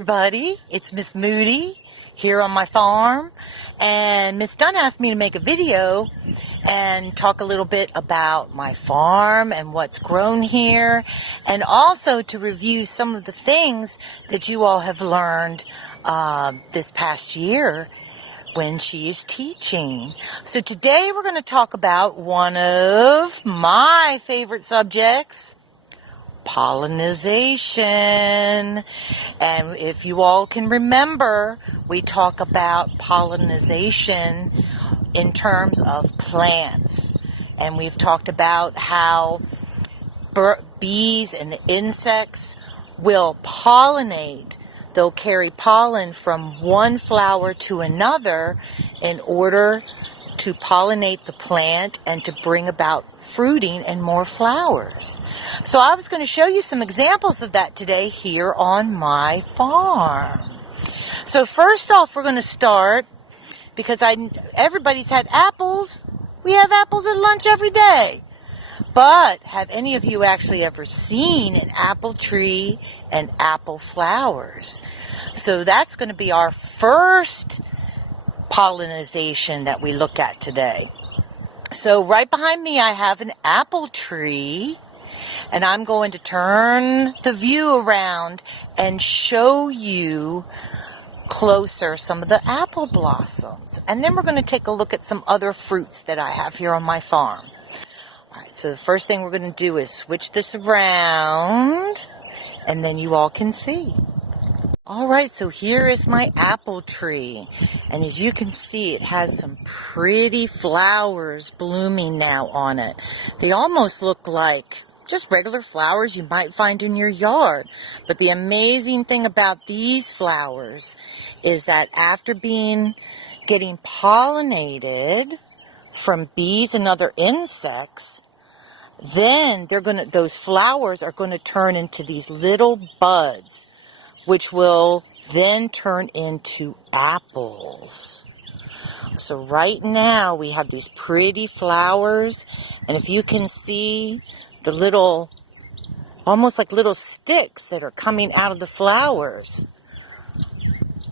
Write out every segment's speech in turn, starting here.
everybody, it's Miss Moody here on my farm, and Miss Dunn asked me to make a video and talk a little bit about my farm and what's grown here, and also to review some of the things that you all have learned this past year when she is teaching. So today we're going to talk about one of my favorite subjects, pollination. And if you all can remember, we talk about pollination in terms of plants. And we've talked about how bees and the insects will pollinate. They'll carry pollen from one flower to another in order to pollinate the plant and to bring about fruiting and more flowers. So I was going to show you some examples of that today here on my farm. So first off, we're going to start, because everybody's had apples. We have apples at lunch every day. But have any of you actually ever seen an apple tree and apple flowers? So that's going to be our first pollination that we look at today. So right behind me I have an apple tree, and I'm going to turn the view around and show you closer some of the apple blossoms, and then we're going to take a look at some other fruits that I have here on my farm. Alright, so the first thing we're going to do is switch this around, and then you all can see. Alright, so here is my apple tree, and as you can see, it has some pretty flowers blooming now on it. They almost look like just regular flowers you might find in your yard. But the amazing thing about these flowers is that after getting pollinated from bees and other insects, then those flowers are going to turn into these little buds, which will then turn into apples. So right now we have these pretty flowers, and if you can see the little, almost like little sticks that are coming out of the flowers,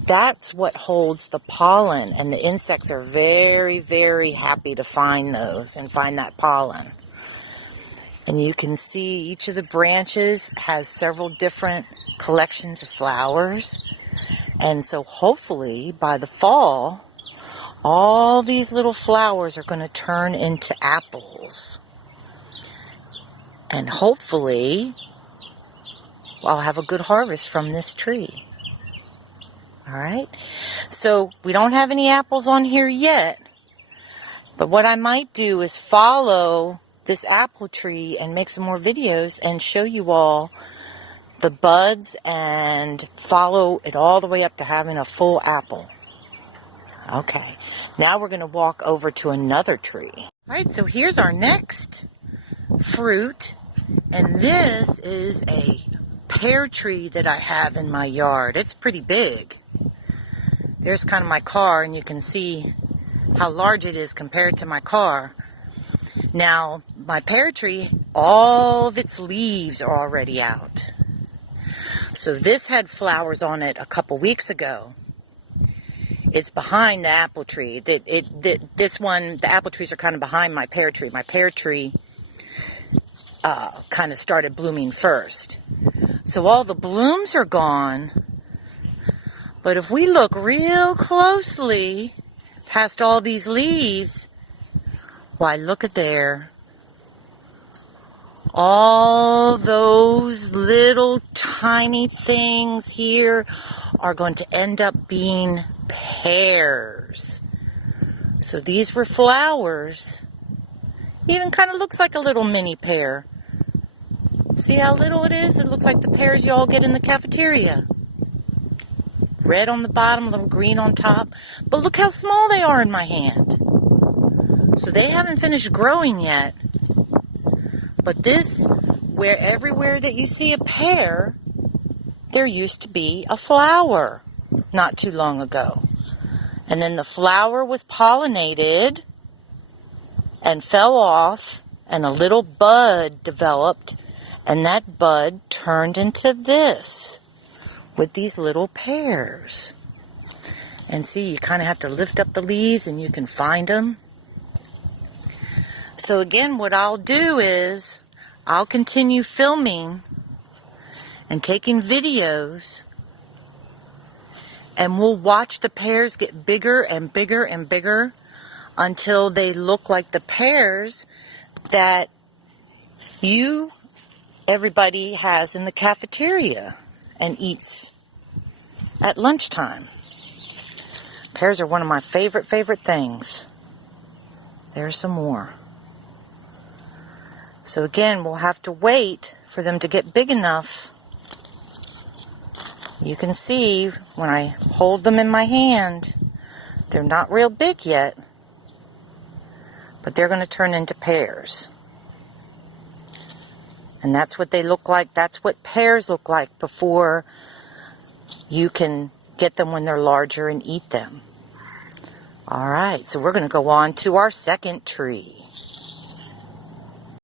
that's what holds the pollen, and the insects are very, very happy to find those and find that pollen. And you can see each of the branches has several different collections of flowers. And so hopefully by the fall, all these little flowers are going to turn into apples. And hopefully I'll have a good harvest from this tree. Alright, so we don't have any apples on here yet, but what I might do is follow this apple tree and make some more videos and show you all the buds and follow it all the way up to having a full apple. Okay, now we're going to walk over to another tree. Alright, so here's our next fruit, and this is a pear tree that I have in my yard. It's pretty big. There's kind of my car, and you can see how large it is compared to my car. Now, my pear tree, all of its leaves are already out. So this had flowers on it a couple weeks ago. It's behind the apple tree. This one, the apple trees are kind of behind my pear tree. My pear tree kind of started blooming first. So all the blooms are gone. But if we look real closely past all these leaves, why, look at there. All those little tiny things here are going to end up being pears. So these were flowers. Even kind of looks like a little mini pear. See how little it is? It looks like the pears you all get in the cafeteria. Red on the bottom, a little green on top. But look how small they are in my hand. So they haven't finished growing yet. But everywhere that you see a pear, there used to be a flower not too long ago. And then the flower was pollinated and fell off, and a little bud developed, and that bud turned into this. with these little pears. And see, you kind of have to lift up the leaves and you can find them. So again, what I'll do is I'll continue filming and taking videos, and we'll watch the pears get bigger and bigger and bigger until they look like the pears that everybody has in the cafeteria and eats at lunchtime. Pears are one of my favorite things. There's some more. So again, we'll have to wait for them to get big enough. You can see when I hold them in my hand, they're not real big yet, but they're going to turn into pears. And that's what they look like. That's what pears look like before you can get them when they're larger and eat them. All right, so we're going to go on to our second tree.